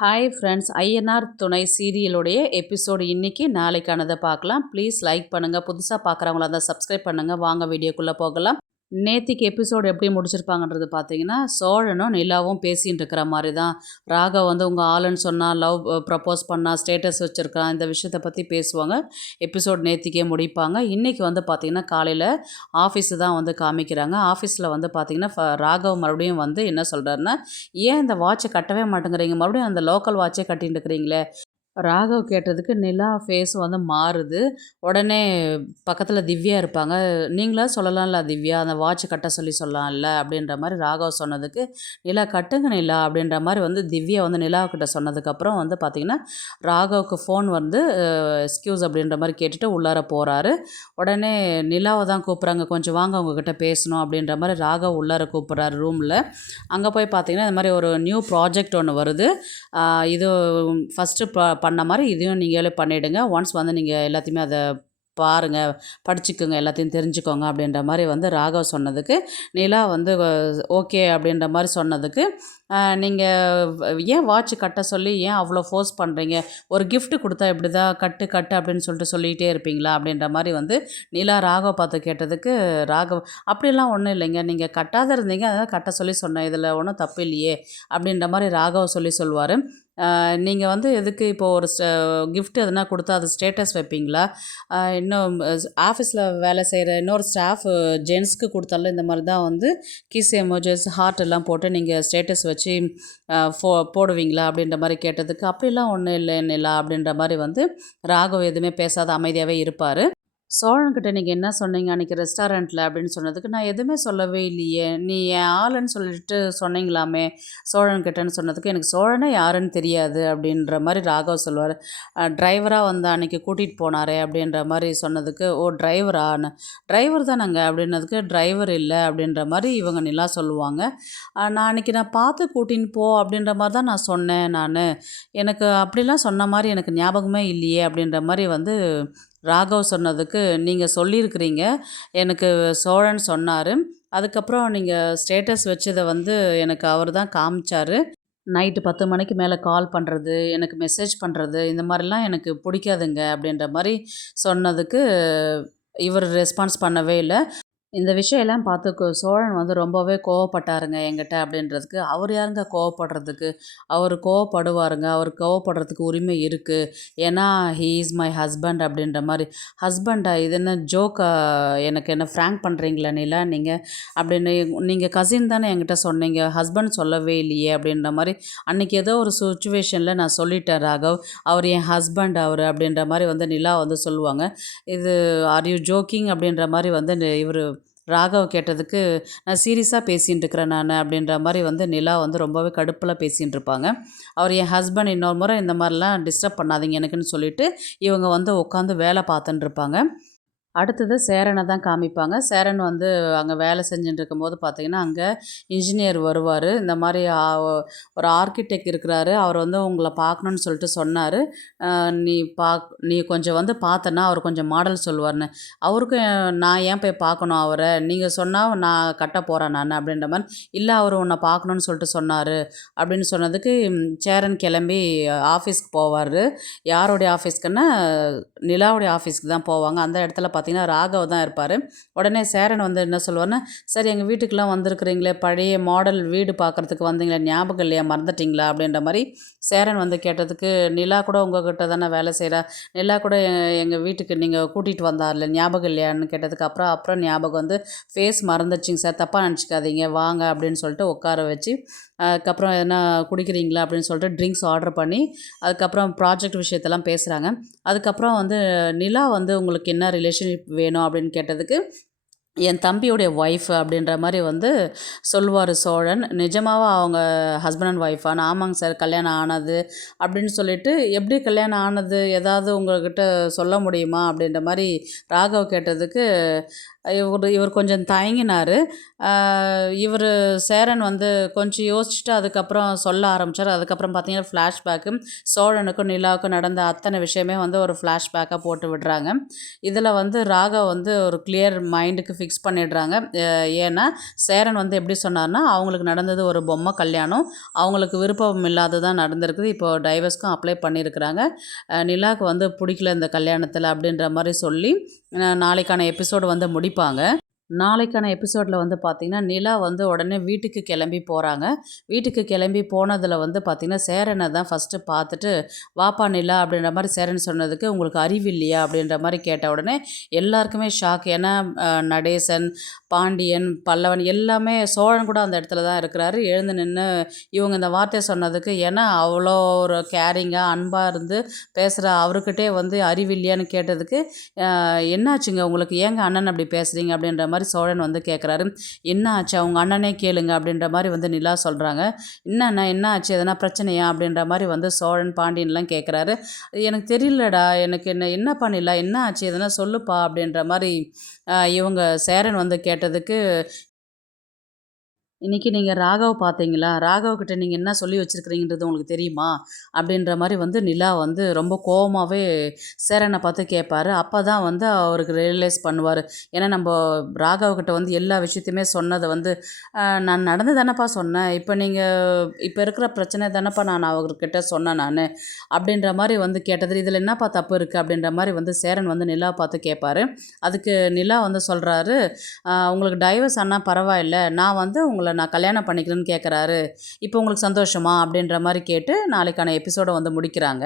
Hi friends, INR துணை சீரியலுடைய episode இன்னைக்கு நாளைக்கானதை பார்க்கலாம். ப்ளீஸ் லைக் பண்ணுங்கள். புதுசாக பார்க்குறவங்களா இருந்தால் சப்ஸ்கிரைப் பண்ணுங்கள். வாங்க வீடியோக்குள்ளே போகலாம். நேத்திக்கு எபிசோடு எப்படி முடிச்சிருப்பாங்கன்றது பார்த்தீங்கன்னா, சோழனும் நிலாவும் பேசின்னு இருக்கிற மாதிரி தான். ராகவ் வந்து உங்கள் ஆளுன்னு சொன்னால், லவ் ப்ரப்போஸ் பண்ணால், ஸ்டேட்டஸ் வச்சுருக்கான், இந்த விஷயத்தை பற்றி பேசுவாங்க. எபிசோட் நேத்திக்கே முடிப்பாங்க. இன்றைக்கி வந்து பார்த்திங்கன்னா காலையில் ஆஃபீஸு தான் வந்து காமிக்கிறாங்க. ஆஃபீஸில் வந்து பார்த்திங்கன்னா ராகவ் மறுபடியும் வந்து என்ன சொல்கிறாருன்னா, ஏன் இந்த வாட்சை கட்டவே மாட்டேங்கிறீங்க, மறுபடியும் அந்த லோக்கல் வாட்சே கட்டின்னு இருக்கிறீங்களே. ராகவ் கேட்டதுக்கு நிலா ஃபேஸ் வந்து மாறுது. உடனே பக்கத்தில் திவ்யா இருப்பாங்க. நீங்களா சொல்லலாம்ல திவ்யா, அந்த வாட்ச் கட்ட சொல்லி சொல்லலாம்ல அப்படின்ற மாதிரி ராகவ் சொன்னதுக்கு, நிலா கட்டுங்க நிலா அப்படின்ற மாதிரி வந்து திவ்யா வந்து நிலாவுக்கிட்ட சொன்னதுக்கப்புறம் வந்து பார்த்திங்கன்னா ராகவுக்கு ஃபோன் வந்து எக்ஸ்கியூஸ் அப்படின்ற மாதிரி கேட்டுட்டு உள்ளார போகிறாரு. உடனே நிலாவை தான் கூப்பிட்றாங்க, கொஞ்சம் வாங்க உங்ககிட்ட பேசணும் அப்படின்ற மாதிரி ராகவ் உள்ளார கூப்பிட்றாரு ரூமில். அங்கே போய் பார்த்திங்கன்னா இந்த மாதிரி ஒரு நியூ ப்ராஜெக்ட் ஒன்று வருது. இது ஃபஸ்ட்டு பண்ண மாதிரி இதையும் நீங்களே பண்ணிவிடுங்க. ஒன்ஸ் வந்து நீங்கள் எல்லாத்தையுமே அதை பாருங்கள், படிச்சுக்கோங்க, எல்லாத்தையும் தெரிஞ்சுக்கோங்க அப்படின்ற மாதிரி வந்து ராகவ் சொன்னதுக்கு, நிலா வந்து ஓகே அப்படின்ற மாதிரி சொன்னதுக்கு, நீங்கள் ஏன் வாட்ச் கட்ட சொல்லி ஏன் அவ்வளோ ஃபோர்ஸ் பண்ணுறீங்க, ஒரு கிஃப்ட் கொடுத்தா இப்படி தான் கட்டு கட்டு அப்படின்னு சொல்லிகிட்டே இருப்பீங்களா அப்படின்ற மாதிரி வந்து நிலா ராகவ் பார்த்து கேட்டதுக்கு, ராகவ் அப்படிலாம் ஒன்றும் இல்லைங்க, நீங்கள் கட்டாத இருந்தீங்க அதனால் கட்ட சொல்லி சொன்னேன், இதில் ஒன்றும் தப்பு இல்லையே அப்படின்ற மாதிரி ராகவ் சொல்லுவார். நீங்கள் வந்து எதுக்கு இப்போது ஒரு கிஃப்ட் எதுனா கொடுத்தா அது ஸ்டேட்டஸ் வைப்பீங்களா, இன்னும் ஆஃபீஸில் வேலை செய்கிற இன்னொரு ஸ்டாஃப் ஜென்ஸ்க்கு கொடுத்தாலும் இந்த மாதிரி தான் வந்து கிஸ் எமோஜஸ் ஹார்ட் எல்லாம் போட்டு நீங்கள் ஸ்டேட்டஸ் வச்சு போடுவீங்களா அப்படின்ற மாதிரி கேட்டதுக்கு, அப்படிலாம் ஒன்றும் இல்லை நிலா அப்படின்ற மாதிரி வந்து ராகவ் எதுவுமே பேசாத அமைதியாகவே இருப்பார். சோழன்கிட்ட நீங்கள் என்ன சொன்னீங்க அன்றைக்கி ரெஸ்டாரண்ட்டில் அப்படின்னு சொன்னதுக்கு, நான் எதுவுமே சொல்லவே இல்லையே, நீ என் ஆளுன்னு சொல்லிட்டு சொன்னீங்களாமே சோழன்கிட்டன்னு சொன்னதுக்கு, எனக்கு சோழனே யாருன்னு தெரியாது அப்படின்ற மாதிரி ராகவ் சொல்லுவார். டிரைவராக வந்து அன்றைக்கி கூட்டிகிட்டு போனாரே அப்படின்ற மாதிரி சொன்னதுக்கு, ஓ டிரைவரான்னு, டிரைவர் தானேங்க அப்படின்னதுக்கு, டிரைவர் இல்லை அப்படின்ற மாதிரி இவங்க நிலா சொல்லுவாங்க. நான் அன்றைக்கி பார்த்து கூட்டின்னு போ அப்படின்ற மாதிரி தான் நான் சொன்னேன், எனக்கு அப்படிலாம் சொன்ன மாதிரி எனக்கு ஞாபகமே இல்லையே அப்படின்ற மாதிரி வந்து ராகவ் சொன்னதுக்கு, நீங்கள் சொல்லியிருக்கிறீங்க, எனக்கு சோழன் சொன்னார், அதுக்கப்புறம் நீங்கள் ஸ்டேட்டஸ் வச்சதை வந்து எனக்கு அவர் தான் காமிச்சார், நைட்டு 10 மணிக்கு மேலே கால் பண்ணுறது, எனக்கு மெசேஜ் பண்ணுறது, இந்த மாதிரிலாம் எனக்கு பிடிக்காதுங்க அப்படின்ற மாதிரி சொன்னதுக்கு இவர் ரெஸ்பான்ஸ் பண்ணவே இல்லை. இந்த விஷயம் எல்லாம் பார்த்து சோழன் வந்து ரொம்பவே கோவப்பட்டாருங்க என்கிட்ட அப்படின்றதுக்கு, அவர் யாருங்க கோவப்படுறதுக்கு, அவர் கோவப்படுவாருங்க, அவர் கோவப்படுறதுக்கு உரிமை இருக்குது, ஏன்னா ஹீ இஸ் மை ஹஸ்பண்ட் அப்படின்ற மாதிரி. ஹஸ்பண்டா, இது என்ன ஜோக்கா, எனக்கு என்ன ஃப்ராங்க் பண்ணுறீங்களா நிலா நீங்கள் அப்படின்னு, நீங்கள் கசின் தானே என்கிட்ட சொன்னீங்க, ஹஸ்பண்ட் சொல்லவே இல்லையே அப்படின்ற மாதிரி. அன்றைக்கி ஏதோ ஒரு சுச்சுவேஷனில் நான் சொல்லிட்டேன் ராகவ், அவர் என் ஹஸ்பண்ட் அவர் அப்படின்ற மாதிரி வந்து நிலா வந்து சொல்லுவாங்க. இது ஆர் யூ ஜோக்கிங் அப்படின்ற மாதிரி வந்து இவர் ராகவ் கேட்டதுக்கு, நான் சீரியஸாக பேசிகிட்டு இருக்கிறேன் நான் அப்படின்ற மாதிரி வந்து நிலா வந்து ரொம்பவே கடுப்பில் பேசிகிட்டு இருப்பாங்க. அவர் என் ஹஸ்பண்ட், இன்னொரு முறை இந்த மாதிரிலாம் டிஸ்டர்ப் பண்ணாதீங்க எனக்குன்னு சொல்லிவிட்டு இவங்க வந்து உட்காந்து வேலை பார்த்துட்டு இருப்பாங்க. அடுத்தது சேரனை தான் காமிப்பாங்க. சேரன் வந்து அங்கே வேலை செஞ்சுட்டு இருக்கும்போது பார்த்திங்கன்னா, அங்கே இன்ஜினியர் வருவார். இந்த மாதிரி ஒரு ஆர்கிடெக்ட் இருக்கிறாரு, அவர் வந்து உங்களை பார்க்கணுன்னு சொல்லிட்டு சொன்னார், நீ கொஞ்சம் வந்து பார்த்தனா அவர் கொஞ்சம் மாடல் சொல்லுவார்னு. அவருக்கும் நான் ஏன் போய் பார்க்கணும் அவரை, நீங்கள் சொன்னால் நான் கட்ட போகிறேன் நான் அப்படின்ற மாதிரி, இல்லை அவர் உன்னை பார்க்கணுன்னு சொல்லிட்டு சொன்னார் அப்படின்னு சொன்னதுக்கு, சேரன் கிளம்பி ஆஃபீஸ்க்கு போவார். யாருடைய ஆஃபீஸ்க்குன்னா நிலாவுடைய ஆஃபீஸ்க்கு தான் போவாங்க. அந்த இடத்துல பார்த்திங்கன்னா ராகவ் தான் இருப்பார். உடனே சேரன் வந்து என்ன சொல்லுவார்னா, சரி எங்கள் வீட்டுக்கெலாம் வந்திருக்கிறீங்களே, பழைய மாடல் வீடு பார்க்குறதுக்கு வந்தீங்களே, ஞாபகம் இல்லையா, மறந்துட்டிங்களா அப்படின்ற மாதிரி சேரன் வந்து கேட்டதுக்கு, நிலா கூட உங்கள்கிட்ட தானே வேலை செய்கிறா, நிலா கூட எங்கள் வீட்டுக்கு நீங்கள் கூட்டிகிட்டு வந்தார்ல, ஞாபகம் இல்லையான்னு கேட்டதுக்கு, அப்புறம் ஞாபகம் வந்து ஃபேஸ் மறந்துடுச்சிங்க சார், தப்பாக நினச்சிக்காதீங்க வாங்க அப்படின்னு சொல்லிட்டு உட்கார வச்சு, அதுக்கப்புறம் எதனா குடிக்கிறீங்களா அப்படின்னு சொல்லிட்டு ட்ரிங்க்ஸ் ஆர்டர் பண்ணி, அதுக்கப்புறம் ப்ராஜெக்ட் விஷயத்தெல்லாம் பேசுகிறாங்க. அதுக்கப்புறம் வந்து நிலா வந்து உங்களுக்கு என்ன ரிலேஷன்ஷிப் வேணும் அப்படின்னு கேட்டதுக்கு, என் தம்பியுடைய ஒய்ஃப் அப்படின்ற மாதிரி வந்து சொல்லுவார் சோழன். நிஜமாவா அவங்க ஹஸ்பண்ட் அண்ட் ஒய்ஃபான்னு, ஆமாங்க சார் கல்யாணம் ஆனது அப்படின்னு சொல்லிட்டு, எப்படி கல்யாணம் ஆனது ஏதாவது உங்கள்கிட்ட சொல்ல முடியுமா அப்படின்ற மாதிரி ராகவ் கேட்டதுக்கு, இவர் கொஞ்சம் தயங்கினார். இவர் சேரன் வந்து கொஞ்சம் யோசிச்சுட்டு அதுக்கப்புறம் சொல்ல ஆரம்பித்தார். அதுக்கப்புறம் பார்த்திங்கன்னா ஃப்ளாஷ்பேக்கு, சோழனுக்கும் நிலாவுக்கும் நடந்த அத்தனை விஷயமே வந்து ஒரு ஃப்ளாஷ்பேக்காக போட்டு விடுறாங்க. இதில் வந்து ராகவ் வந்து ஒரு கிளியர் மைண்டுக்கு ஃபிக்ஸ் பண்ணிடுறாங்க. ஏன்னா சேரன் வந்து எப்படி சொன்னார்னா, அவங்களுக்கு நடந்தது ஒரு பொம்மை கல்யாணம். அவங்களுக்கு விருப்பம் இல்லாததான் நடந்திருக்குது. இப்போ டைவர்ஸ்க்கும் அப்ளை பண்ணியிருக்கிறாங்க. நிலாவுக்கு வந்து பிடிக்கல இந்த கல்யாணத்தில் அப்படின்ற மாதிரி சொல்லி நாளைக்கான எபிசோடு வந்து முடிப்பாங்க. நாளைக்கான எபிசோடில் வந்து பார்த்திங்கன்னா, நிலா வந்து உடனே வீட்டுக்கு கிளம்பி போகிறாங்க. வீட்டுக்கு கிளம்பி போனதில் வந்து பார்த்திங்கன்னா, சேரனை தான் ஃபஸ்ட்டு பார்த்துட்டு, "வாப்பா நிலா" அப்படின்ற மாதிரி சேரன் சொன்னதுக்கு, "உங்களுக்கு அறிவு இல்லையா?" அப்படின்ற மாதிரி கேட்ட உடனே எல்லாருக்குமே ஷாக். ஏன்னா நடேசன், பாண்டியன், பல்லவன் எல்லாமே, சோழன் கூட அந்த இடத்துல தான் இருக்கிறாரு. எழுந்து நின்று இவங்க இந்த வார்த்தையை சொன்னதுக்கு, ஏன்னா அவ்வளோ ஒரு கேரிங்காக அன்பாக இருந்து பேசுகிற அவர்கிட்டே வந்து அறிவில்லையான்னு கேட்டதுக்கு, என்னாச்சுங்க உங்களுக்கு, ஏங்க அண்ணன் அப்படி பேசுகிறீங்க அப்படின்ற மாதிரி சோழன் வந்து கேட்குறாரு. என்ன ஆச்சு, அவங்க அண்ணனே கேளுங்க அப்படின்ற மாதிரி வந்து நிலா சொல்கிறாங்க. என்னண்ணா என்ன ஆச்சு, எதனா பிரச்சனையா அப்படின்ற மாதிரி வந்து சோழன் பாண்டியன்லாம் கேட்குறாரு. எனக்கு தெரியலடா, எனக்கு என்னப்பா நிலா என்ன ஆச்சு, எதனா சொல்லுப்பா அப்படின்ற மாதிரி இவங்க சேரன் வந்து கேட்டதுக்கு, இன்றைக்கி நீங்கள் ராகவ பார்த்தீங்களா, ராகவக்கிட்ட நீங்கள் என்ன சொல்லி வச்சுருக்கிறீங்கன்றது உங்களுக்கு தெரியுமா அப்படின்ற மாதிரி வந்து நிலா வந்து ரொம்ப கோவமாகவே சேரனை பார்த்து கேட்பாரு. அப்போ தான் வந்து அவருக்கு ரியலைஸ் பண்ணுவார். ஏன்னா நம்ம ராகவக்கிட்ட வந்து எல்லா விஷயத்தையுமே சொன்னதை வந்து, நான் நடந்து தானேப்பா சொன்னேன், இப்போ இருக்கிற பிரச்சனை தானேப்பா நான் அவர்கிட்ட சொன்னேன் நான் அப்படின்ற மாதிரி வந்து கேட்டது, இதில் என்னப்பா தப்பு இருக்குது அப்படின்ற மாதிரி வந்து சேரன் வந்து நிலாவை பார்த்து கேட்பாரு. அதுக்கு நிலா வந்து சொல்கிறாரு, உங்களுக்கு டைவர்ஸ் ஆனால் பரவாயில்ல, நான் வந்து உங்களை நான் கல்யாணம் பண்ணிக்கிறேன்னு கேட்குறாரு, இப்போ உங்களுக்கு சந்தோஷமா அப்படின்ற மாதிரி கேட்டு நாளைக்கான எபிசோடை வந்து முடிக்கிறாங்க.